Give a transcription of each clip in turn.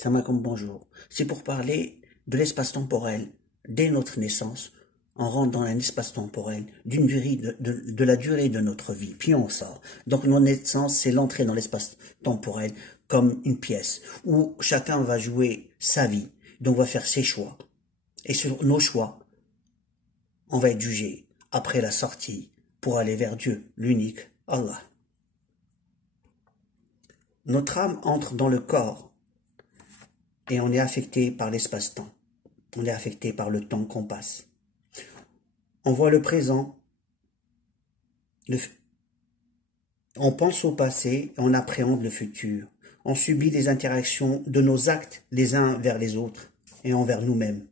Sama comme bonjour. C'est pour parler de l'espace temporel. Dès notre naissance, on rentre dans un espace temporel d'une durée de la durée de notre vie, puis on sort. Donc notre naissance, c'est l'entrée dans l'espace temporel comme une pièce où chacun va jouer sa vie, donc va faire ses choix. Et sur nos choix, on va être jugé après la sortie pour aller vers Dieu, l'unique Allah. Notre âme entre dans le corps et on est affecté par l'espace-temps. On est affecté par le temps qu'on passe. On voit le présent, on pense au passé et on appréhende le futur. On subit des interactions de nos actes les uns vers les autres et envers nous-mêmes.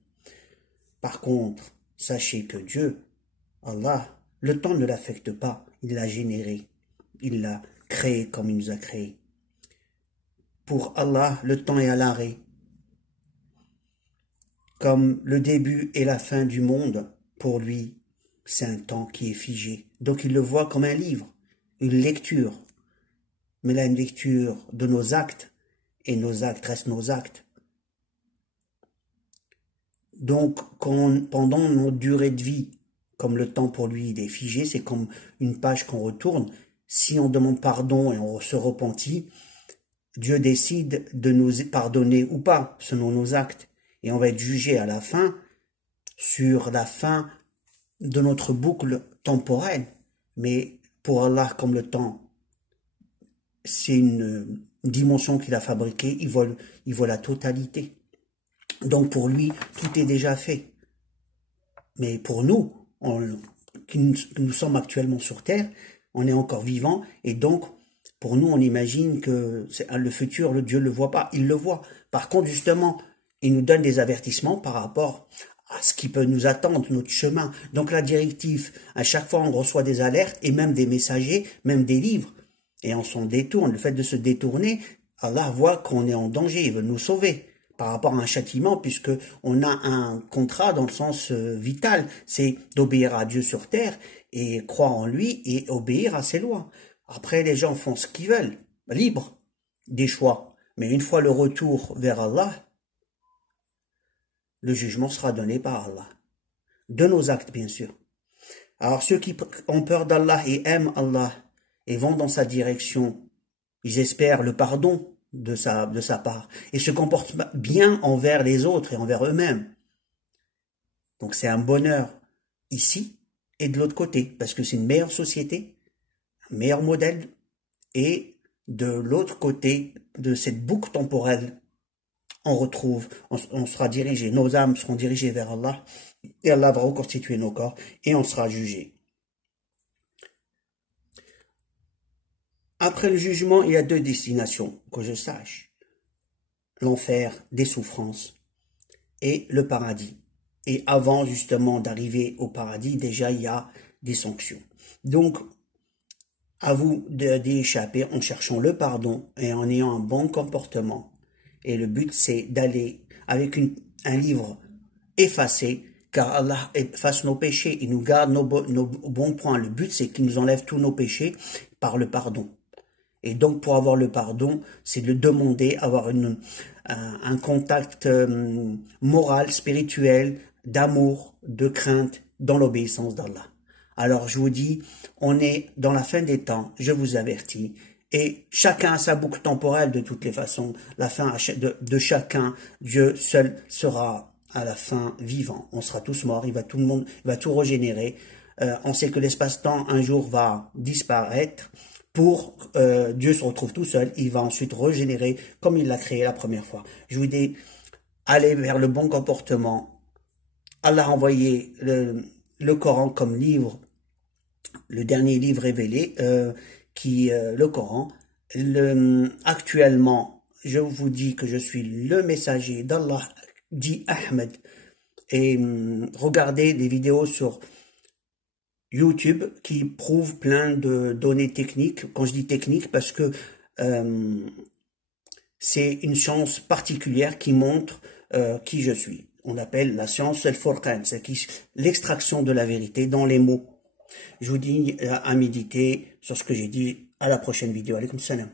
Par contre, sachez que Dieu, Allah, le temps ne l'affecte pas, il l'a généré, il l'a créé comme il nous a créé. Pour Allah, le temps est à l'arrêt. Comme le début et la fin du monde, pour lui, c'est un temps qui est figé. Donc il le voit comme un livre, une lecture. Mais là, une lecture de nos actes, et nos actes restent nos actes. Donc, pendant notre durée de vie, comme le temps pour lui il est figé, c'est comme une page qu'on retourne. Si on demande pardon et on se repentit, Dieu décide de nous pardonner ou pas, selon nos actes. Et on va être jugé à la fin, sur la fin de notre boucle temporelle. Mais pour Allah, comme le temps, c'est une dimension qu'il a fabriquée, il voit la totalité. Donc pour lui, tout est déjà fait. Mais pour nous, qui nous sommes actuellement sur Terre, on est encore vivants, et donc, pour nous, on imagine que le futur, le Dieu ne le voit pas, il le voit. Par contre, justement, il nous donne des avertissements par rapport à ce qui peut nous attendre, notre chemin. Donc la directive, à chaque fois, on reçoit des alertes, et même des messagers, même des livres, et on s'en détourne. Le fait de se détourner, Allah voit qu'on est en danger, il veut nous sauver par rapport à un châtiment, puisque on a un contrat dans le sens vital, c'est d'obéir à Dieu sur terre et croire en lui et obéir à ses lois. Après, les gens font ce qu'ils veulent, libre des choix. Mais une fois le retour vers Allah, le jugement sera donné par Allah. De nos actes, bien sûr. Alors, ceux qui ont peur d'Allah et aiment Allah et vont dans sa direction, ils espèrent le pardon de sa part et se comportent bien envers les autres et envers eux-mêmes. Donc c'est un bonheur ici et de l'autre côté, parce que c'est une meilleure société, un meilleur modèle, et de l'autre côté de cette boucle temporelle, on sera dirigé, nos âmes seront dirigées vers Allah, et Allah va reconstituer nos corps, et on sera jugé. Après le jugement, il y a deux destinations, que je sache. L'enfer, des souffrances, et le paradis. Et avant justement d'arriver au paradis, déjà il y a des sanctions. Donc, à vous d'y échapper en cherchant le pardon et en ayant un bon comportement. Et le but, c'est d'aller avec un livre effacé, car Allah efface nos péchés, il nous garde nos bons points. Le but, c'est qu'il nous enlève tous nos péchés par le pardon. Et donc, pour avoir le pardon, c'est de demander, avoir un contact moral, spirituel, d'amour, de crainte, dans l'obéissance d'Allah. Alors, je vous dis, on est dans la fin des temps, je vous avertis, et chacun a sa boucle temporelle de toutes les façons. La fin de chacun, Dieu seul sera à la fin vivant. On sera tous morts, il va tout régénérer. On sait que l'espace-temps, un jour, va disparaître. Dieu se retrouve tout seul, il va ensuite régénérer comme il l'a créé la première fois. Je vous dis, allez vers le bon comportement. Allah a envoyé le Coran comme livre, le dernier livre révélé, le Coran. Actuellement, je vous dis que je suis le messager d'Allah, dit Ahmed, et regardez des vidéos sur YouTube qui prouve plein de données techniques. Quand je dis technique, parce que c'est une science particulière qui montre qui je suis. On appelle la science al-Furqan, c'est l'extraction de la vérité dans les mots. Je vous dis à méditer sur ce que j'ai dit. À la prochaine vidéo. Alaykoum salam.